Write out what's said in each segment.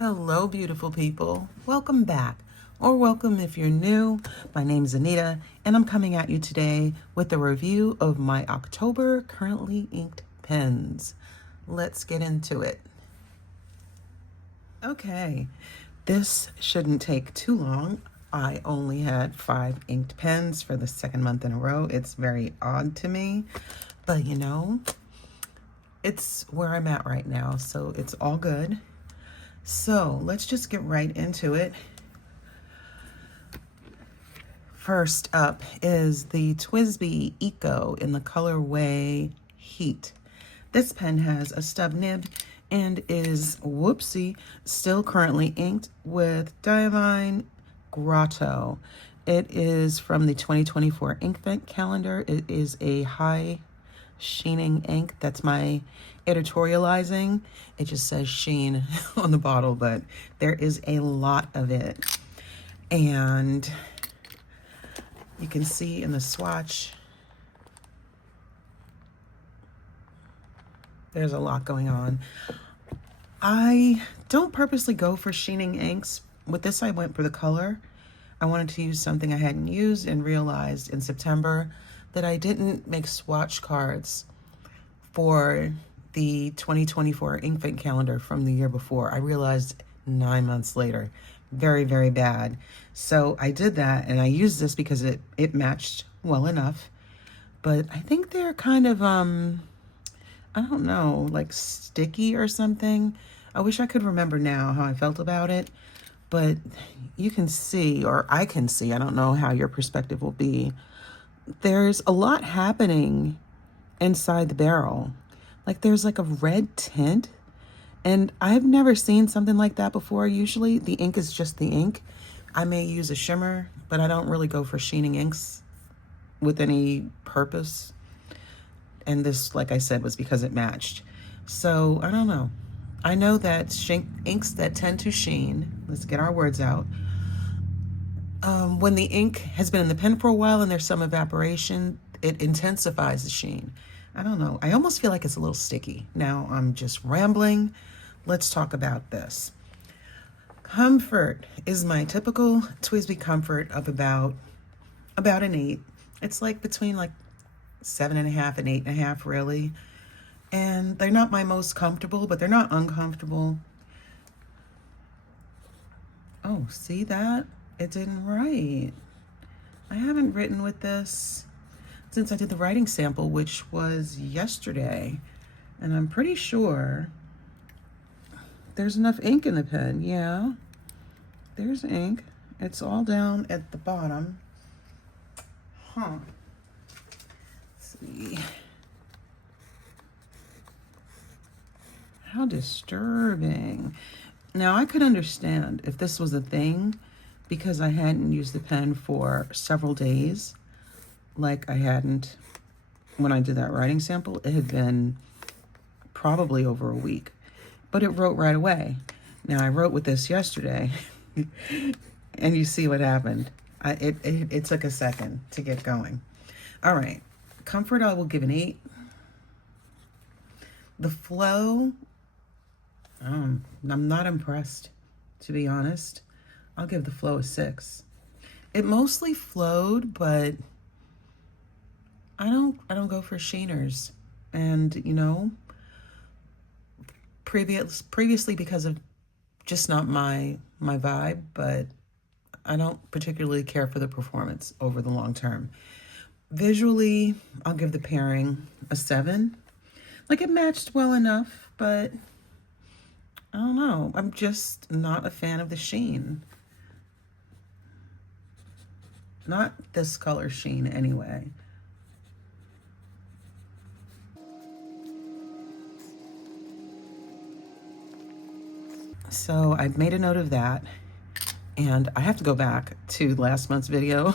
Hello, beautiful people. Welcome back, or welcome if you're new. My name is Anita, and I'm coming at you today with a review of my October currently inked pens. Let's get into it. Okay, this shouldn't take too long. I only had 5 inked pens for the second month in a row. It's very odd to me, but you know, it's where I'm at right now, so it's all good. So let's just get right into it. First up is the TWSBI Eco in the colorway Heat. This pen has a stub nib and is, whoopsie, still currently inked with Diamine Grotto. It is from the 2024 Inkvent calendar. It is a high sheening ink. That's my editorializing. It just says sheen on the bottle, but there is a lot of it. And you can see in the swatch, there's a lot going on. I don't purposely go for sheening inks. With this, I went for the color. I wanted to use something I hadn't used and realized in September that I didn't make swatch cards for the 2024 Inkvent calendar from the year before. I realized 9 months later. Very, very bad. So I did that, and I used this because it matched well enough. But I think they're kind of, I don't know, like sticky or something. I wish I could remember now how I felt about it. But you can see, or I can see, I don't know how your perspective will be, there's a lot happening inside the barrel. Like there's like a red tint, and I've never seen something like that before. Usually the ink is just the ink. I may use a shimmer, but I don't really go for sheening inks with any purpose. And this, like I said, was because it matched. So I don't know. I know that inks that tend to sheen, let's get our words out, when the ink has been in the pen for a while and there's some evaporation, it intensifies the sheen. I don't know. I almost feel like it's a little sticky. Now I'm just rambling. Let's talk about this. Comfort is my typical TWSBI comfort of about an 8. It's like between like 7.5 and 8.5, really. And they're not my most comfortable, but they're not uncomfortable. Oh, see that? It didn't write. I haven't written with this since I did the writing sample, which was yesterday. And I'm pretty sure there's enough ink in the pen. Yeah, there's ink. It's all down at the bottom. Huh. Let's see. How disturbing. Now, I could understand if this was a thing because I hadn't used the pen for several days, like I hadn't when I did that writing sample. It had been probably over a week, but it wrote right away. Now, I wrote with this yesterday, and you see what happened. It took a second to get going. All right, comfort I will give an 8. The flow, I'm not impressed, to be honest. I'll give the flow a 6. It mostly flowed, but I don't go for sheeners. And you know, previously because of just not my vibe, but I don't particularly care for the performance over the long term. Visually, I'll give the pairing a 7. Like it matched well enough, but I don't know. I'm just not a fan of the sheen. Not this color sheen anyway. So I've made a note of that, and I have to go back to last month's video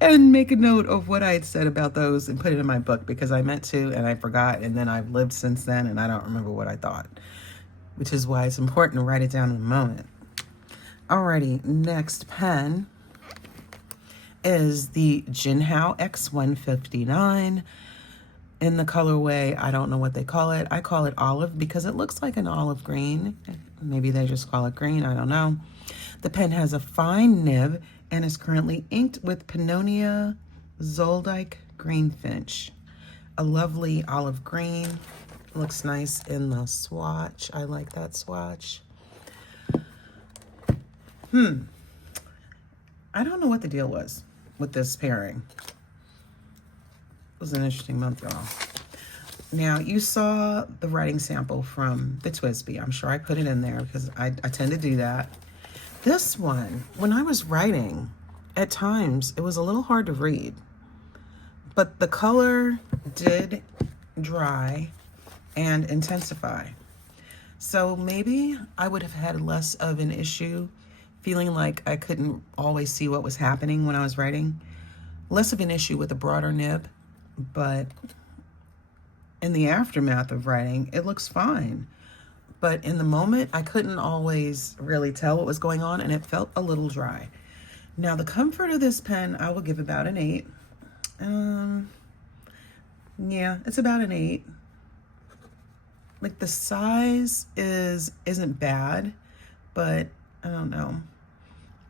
and make a note of what I had said about those and put it in my book, because I meant to and I forgot, and then I've lived since then and I don't remember what I thought, which is why it's important to write it down in a moment. Alrighty, next pen is the Jinhao X159. in the colorway, I don't know what they call it. I call it olive because it looks like an olive green. Maybe they just call it green, I don't know. The pen has a fine nib and is currently inked with Pennonia Zoldike Greenfinch. A lovely olive green. Looks nice in the swatch. I like that swatch. I don't know what the deal was with this pairing. It was an interesting month, y'all. Now, you saw the writing sample from the TWSBI. I'm sure I put it in there because I tend to do that. This one, when I was writing, at times, it was a little hard to read. But the color did dry and intensify. So maybe I would have had less of an issue feeling like I couldn't always see what was happening when I was writing. Less of an issue with a broader nib, but in the aftermath of writing, it looks fine. But in the moment, I couldn't always really tell what was going on, and it felt a little dry. Now, the comfort of this pen, I will give about an 8. Yeah, it's about an 8. Like, the size isn't bad, but I don't know.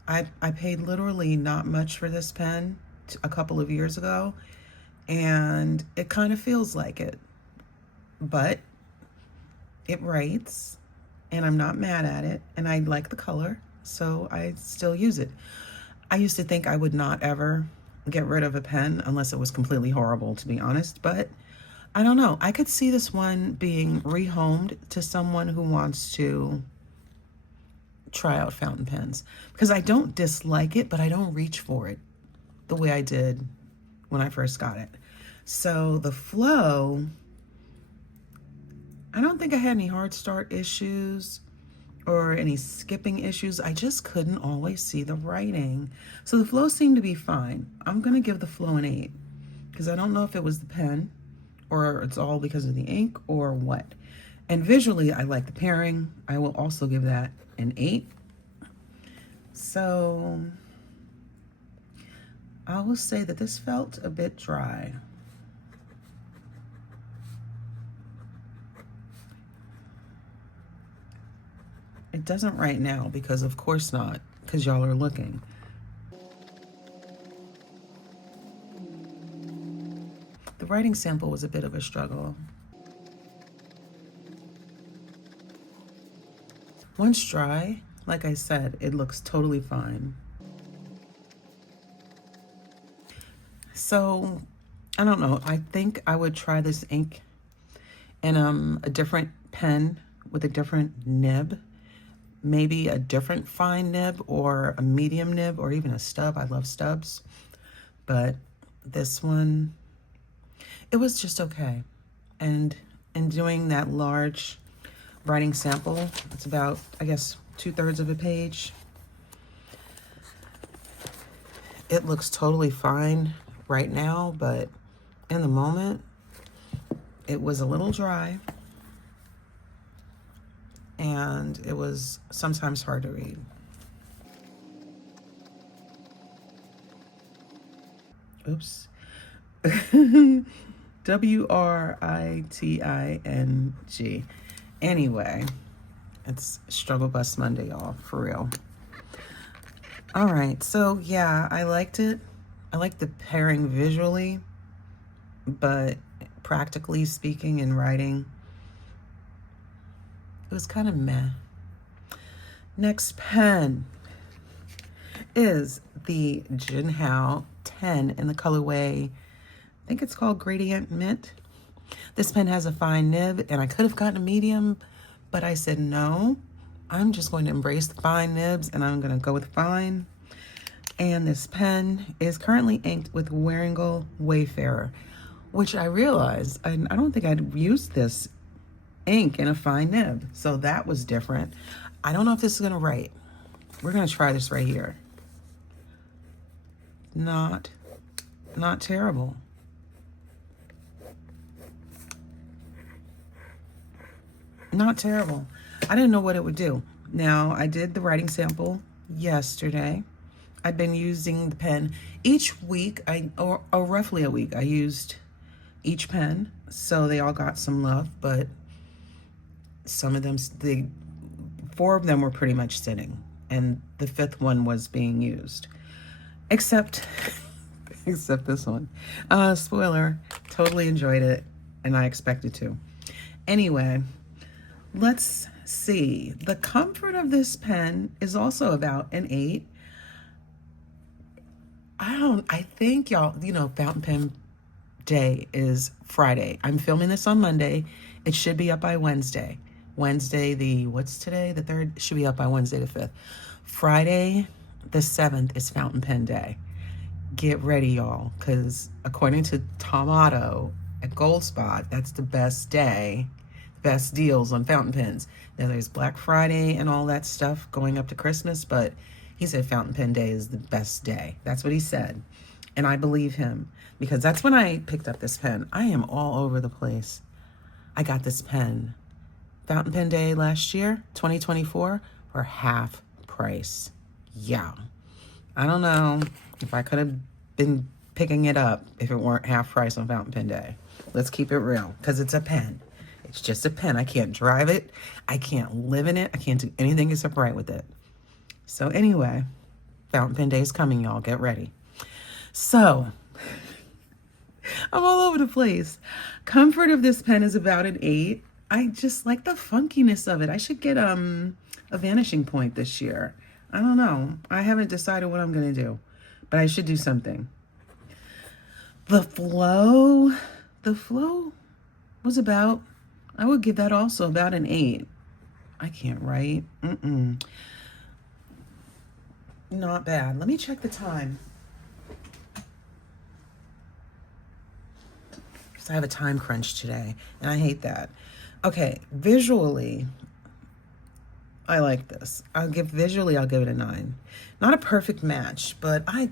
I paid literally not much for this pen a couple of years ago, and it kind of feels like it. But it writes, and I'm not mad at it, and I like the color, so I still use it. I used to think I would not ever get rid of a pen unless it was completely horrible, to be honest, but I don't know. I could see this one being rehomed to someone who wants to try out fountain pens, because I don't dislike it, but I don't reach for it the way I did when I first got it. So the flow, I don't think I had any hard start issues or any skipping issues. I just couldn't always see the writing. So the flow seemed to be fine. I'm gonna give the flow an 8 because I don't know if it was the pen or it's all because of the ink or what. And visually, I like the pairing. I will also give that an 8. So I will say that this felt a bit dry. It doesn't right now because of course not, because y'all are looking. The writing sample was a bit of a struggle. Once dry, like I said, it looks totally fine. So, I don't know. I think I would try this ink in a different pen with a different nib. Maybe a different fine nib or a medium nib or even a stub. I love stubs. But this one, it was just okay. And in doing that large writing sample, it's about, I guess, 2/3 of a page. It looks totally fine right now, but in the moment, it was a little dry. And it was sometimes hard to read. Oops. WRITING. Anyway, it's Struggle Bus Monday, y'all, for real. All right, so yeah, I liked it. I liked the pairing visually, but practically speaking and writing, it was kind of meh. Next pen is the Jinhao 10 in the colorway, I think it's called Gradient Mint. This pen has a fine nib, and I could have gotten a medium, but I said no. I'm just going to embrace the fine nibs, and I'm going to go with fine. And this pen is currently inked with Wearingeul Wayfarer, which I realized I don't think I'd used this ink in a fine nib, so that was different. I don't know if this is going to write. We're going to try this right here. Not terrible. Not terrible. I didn't know what it would do. Now, I did the writing sample yesterday. I'd been using the pen each week, or roughly a week. I used each pen, so they all got some love, but some of them, four of them were pretty much sitting, and the fifth one was being used, except except this one. Spoiler, totally enjoyed it, and I expected to. Anyway, let's see. The comfort of this pen is also about an 8. I think y'all, fountain pen day is Friday. I'm filming this on Monday. It should be up by Wednesday. What's today? The 3rd? It should be up by Wednesday the 5th. Friday the 7th is fountain pen day. Get ready, y'all, because according to Tom Otto at Gold Spot, that's the best day, best deals on fountain pens. Now there's Black Friday and all that stuff going up to Christmas, but he said fountain pen day is the best day. That's what he said. And I believe him, because that's when I picked up this pen. I am all over the place. I got this pen, fountain pen day last year, 2024, for half price. Yeah. I don't know if I could have been picking it up if it weren't half price on fountain pen day. Let's keep it real, because it's a pen. It's just a pen. I can't drive it. I can't live in it. I can't do anything except write with it. So anyway, fountain pen day is coming, y'all. Get ready. So, I'm all over the place. Comfort of this pen is about an 8. I just like the funkiness of it. I should get a vanishing point this year. I don't know. I haven't decided what I'm going to do, but I should do something. The flow was about, I would give that also about an 8. I can't write. Not bad. Let me check the time, because I have a time crunch today, and I hate that. Okay, visually, I like this. Visually, I'll give it a 9. Not a perfect match, but I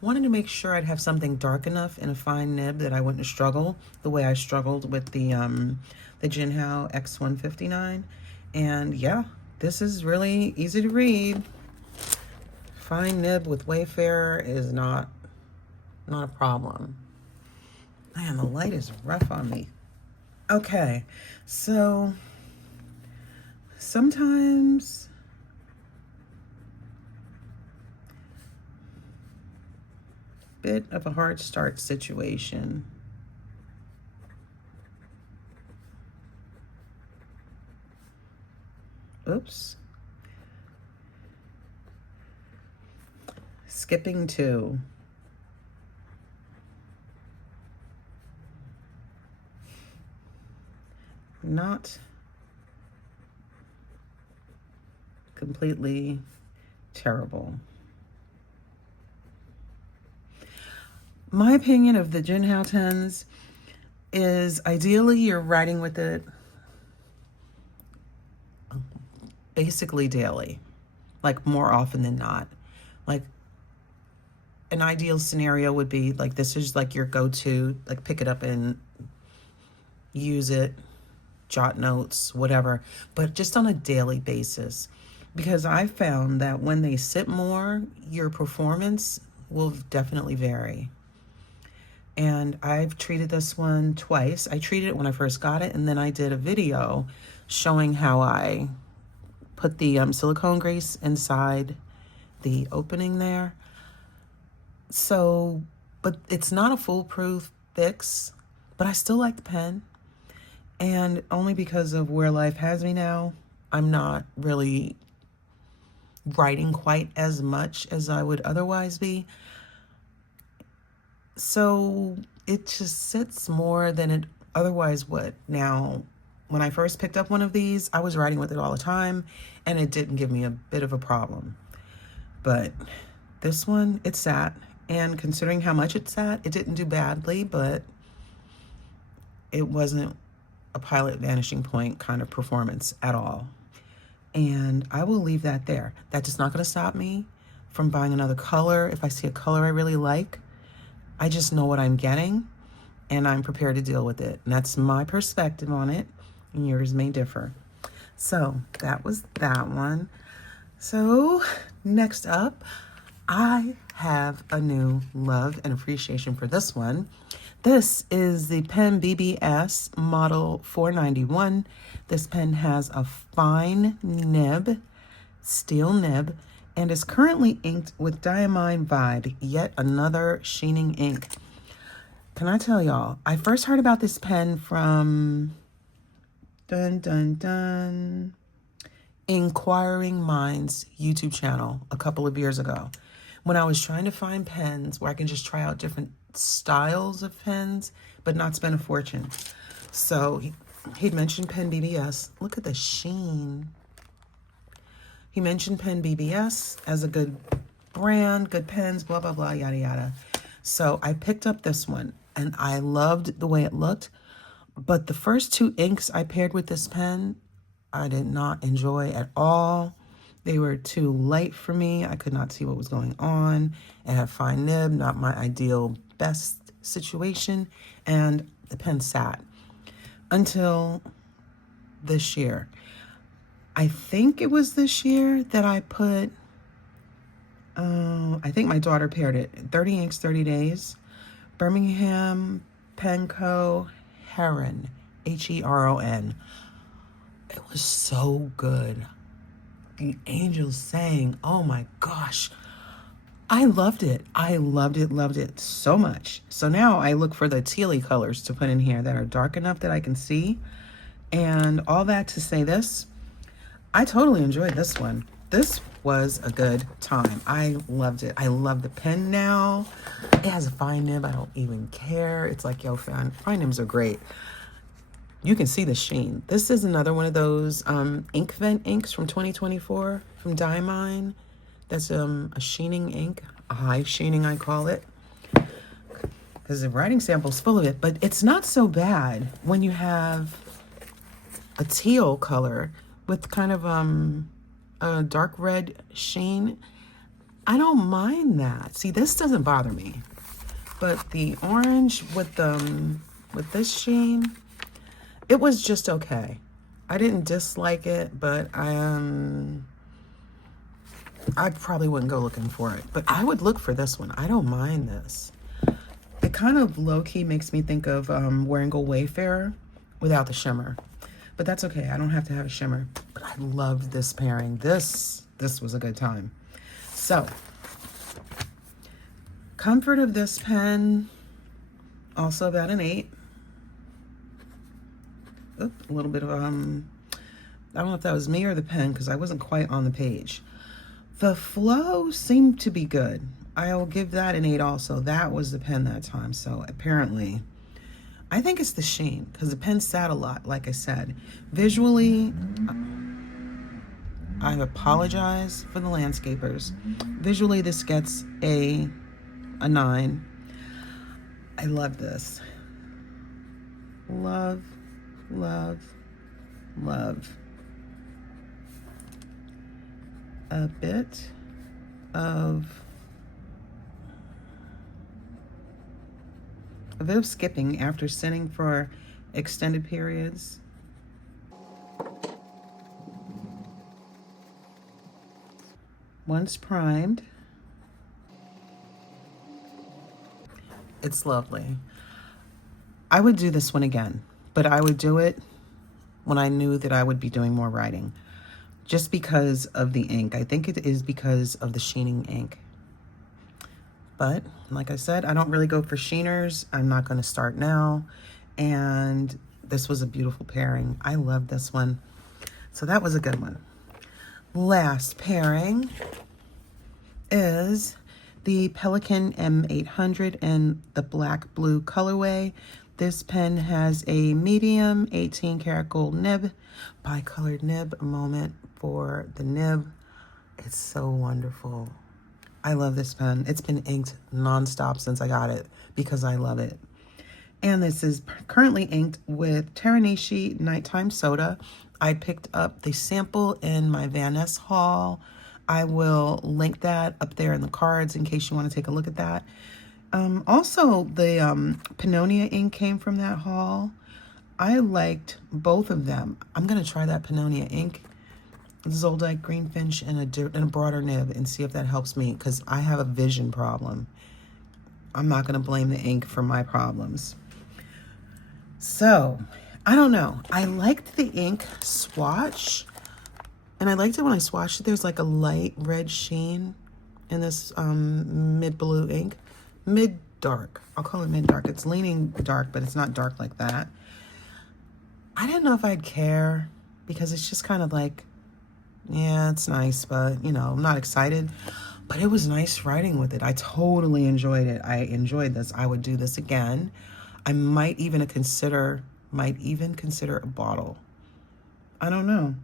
wanted to make sure I'd have something dark enough in a fine nib that I wouldn't struggle the way I struggled with the Jinhao X159. And yeah, this is really easy to read. Fine nib with Wayfarer is not a problem. Man, the light is rough on me. Okay, so sometimes bit of a hard start situation. Oops. Skipping 2. Not completely terrible. My opinion of the Jinhao 10s is ideally you're writing with it basically daily, like more often than not. Like an ideal scenario would be like this is like your go-to, like pick it up and use it, jot notes, whatever, but just on a daily basis. Because I found that when they sit more, your performance will definitely vary. And I've treated this one twice. I treated it when I first got it, and then I did a video showing how I put the silicone grease inside the opening there. So, but it's not a foolproof fix, but I still like the pen. And only because of where life has me now, I'm not really writing quite as much as I would otherwise be. So it just sits more than it otherwise would. Now, when I first picked up one of these, I was writing with it all the time, and it didn't give me a bit of a problem. But this one, it sat, and considering how much it sat, it didn't do badly, but it wasn't a pilot vanishing point kind of performance at all. And I will leave that there. That's just not going to stop me from buying another color. If I see a color I really like, I just know what I'm getting, and I'm prepared to deal with it. And that's my perspective on it, and yours may differ. So that was that one. So next up, I have a new love and appreciation for this one. This is the PenBBS Model 491. This pen has a fine nib, steel nib, and is currently inked with Diamine Vibe, yet another sheening ink. Can I tell y'all, I first heard about this pen from Inquiring Minds YouTube channel a couple of years ago, when I was trying to find pens where I can just try out different styles of pens but not spend a fortune. So he'd mentioned PenBBS. Look at the sheen. He mentioned PenBBS as a good brand, good pens, blah blah blah, yada yada. So I picked up this one and I loved the way it looked, but the first two inks I paired with this pen I did not enjoy at all. They were too light for me. I could not see what was going on. It had fine nib, not my ideal best situation, and the pen sat until this year. I think it was this year that I put, I think my daughter paired it, 30 inks, 30 days, Birmingham Pen Co. Heron, Heron. It was so good. The angels sang, oh my gosh. I loved it. I loved it so much. So now I look for the tealy colors to put in here that are dark enough that I can see. And all that to say this, I totally enjoyed this one. This was a good time. I loved it. I love the pen now. It has a fine nib. I don't even care. It's like, yo, fine nibs are great. You can see the sheen. This is another one of those ink vent inks from 2024 from Diamine. That's a sheening ink, a high sheening I call it, because the writing sample's full of it. But it's not so bad when you have a teal color with kind of a dark red sheen. I don't mind that. See, this doesn't bother me, but the orange with this sheen, it was just okay. I didn't dislike it, but I probably wouldn't go looking for it. But I would look for this one. I don't mind this. It kind of low-key makes me think of Wearingeul Wayfarer without the shimmer. But that's okay. I don't have to have a shimmer. But I loved this pairing. This was a good time. So, comfort of this pen, also about an 8. A little bit of, I don't know if that was me or the pen because I wasn't quite on the page. The flow seemed to be good. I'll give that an 8 also. That was the pen that time. So apparently, I think it's the sheen because the pen sat a lot, like I said. Visually, I apologize for the landscapers. Visually, this gets a 9. I love this. Love. A bit of skipping after sitting for extended periods. Once primed, it's lovely. I would do this one again, but I would do it when I knew that I would be doing more writing, just because of the ink. I think it is because of the sheening ink. But like I said, I don't really go for sheeners. I'm not going to start now. And this was a beautiful pairing. I love this one. So that was a good one. Last pairing is the Pelikan M800 in the black blue colorway. This pen has a medium 18 karat gold nib, bicolored nib. A moment for the nib. It's so wonderful. I love this pen. It's been inked nonstop since I got it because I love it. And this is currently inked with Teranishi Nighttime Soda. I picked up the sample in my Van Ness haul. I will link that up there in the cards in case you want to take a look at that. Also, the Pennonia ink came from that haul. I liked both of them. I'm going to try that Pennonia ink, Zoldike Greenfinch, in a broader nib and see if that helps me because I have a vision problem. I'm not going to blame the ink for my problems. So, I don't know. I liked the ink swatch, and I liked it when I swatched it. There's like a light red sheen in this mid blue ink. Mid dark. I'll call it mid dark. It's leaning dark, but it's not dark like that. I didn't know if I'd care because it's just kind of like, yeah, it's nice, but you know, I'm not excited. But it was nice writing with it. I totally enjoyed it. I enjoyed this. I would do this again. I might even consider a bottle. I don't know.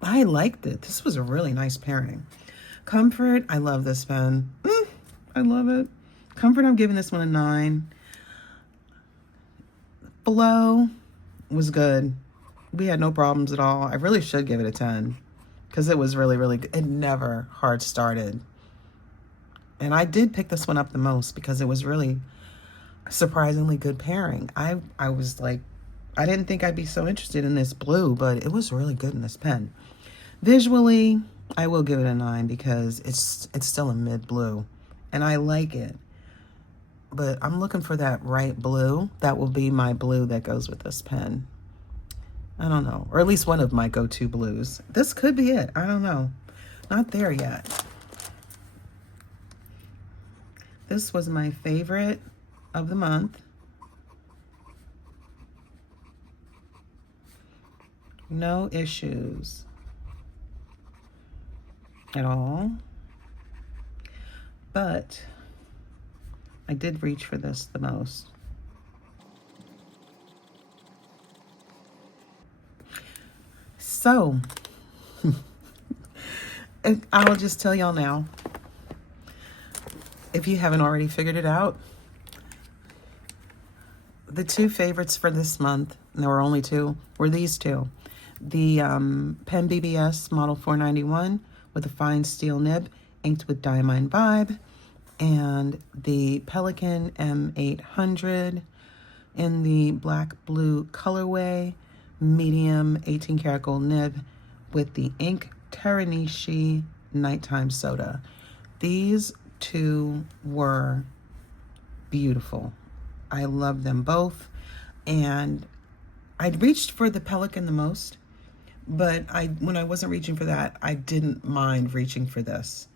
I liked it. This was a really nice pairing. Comfort, I love this pen. I love it. Comfort, I'm giving this one a 9. Flow was good. We had no problems at all. I really should give it a 10 because it was really, really good. It never hard started. And I did pick this one up the most because it was really a surprisingly good pairing. I was like, I didn't think I'd be so interested in this blue, but it was really good in this pen. Visually, I will give it a 9 because it's still a mid blue and I like it. But I'm looking for that right blue. That will be my blue that goes with this pen. I don't know, or at least one of my go-to blues. This could be it. I don't know. Not there yet. This was my favorite of the month. No issues at all. But I did reach for this the most. So, I'll just tell y'all now, if you haven't already figured it out, the 2 favorites for this month, and there were only 2, were these 2. The PenBBS Model 491 with a fine steel nib, inked with Diamine Vibe, and the Pelikan M800 in the black blue colorway, medium 18 karat gold nib with the ink Teranishi Nighttime Soda. These 2 were beautiful. I love them both, and I reached for the Pelikan the most, but when I wasn't reaching for that, I didn't mind reaching for this.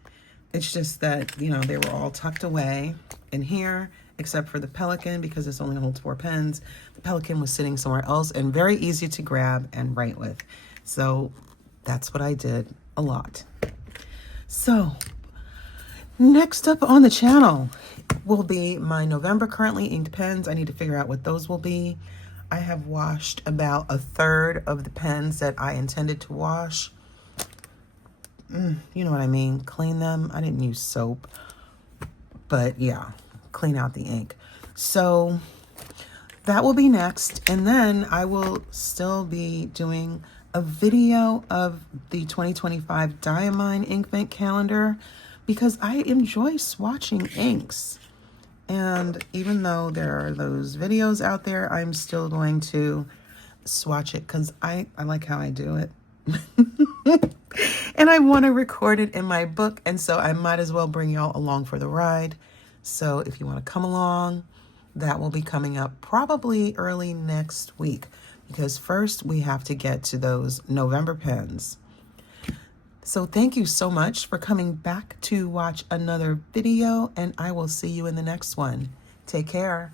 It's just that, you know, they were all tucked away in here, except for the Pelikan because this only holds 4 pens. The Pelikan was sitting somewhere else and very easy to grab and write with. So that's what I did a lot. So next up on the channel will be my November currently inked pens. I need to figure out what those will be. I have washed about a third of the pens that I intended to wash. You know what I mean? Clean them. I didn't use soap, but yeah, clean out the ink. So that will be next. And then I will still be doing a video of the 2025 Diamine Inkment calendar because I enjoy swatching inks. And even though there are those videos out there, I'm still going to swatch it because I like how I do it. And I want to record it in my book, and so I might as well bring y'all along for the ride. So if you want to come along, that will be coming up probably early next week, because first we have to get to those November pens. So thank you so much for coming back to watch another video, and I will see you in the next one. Take care.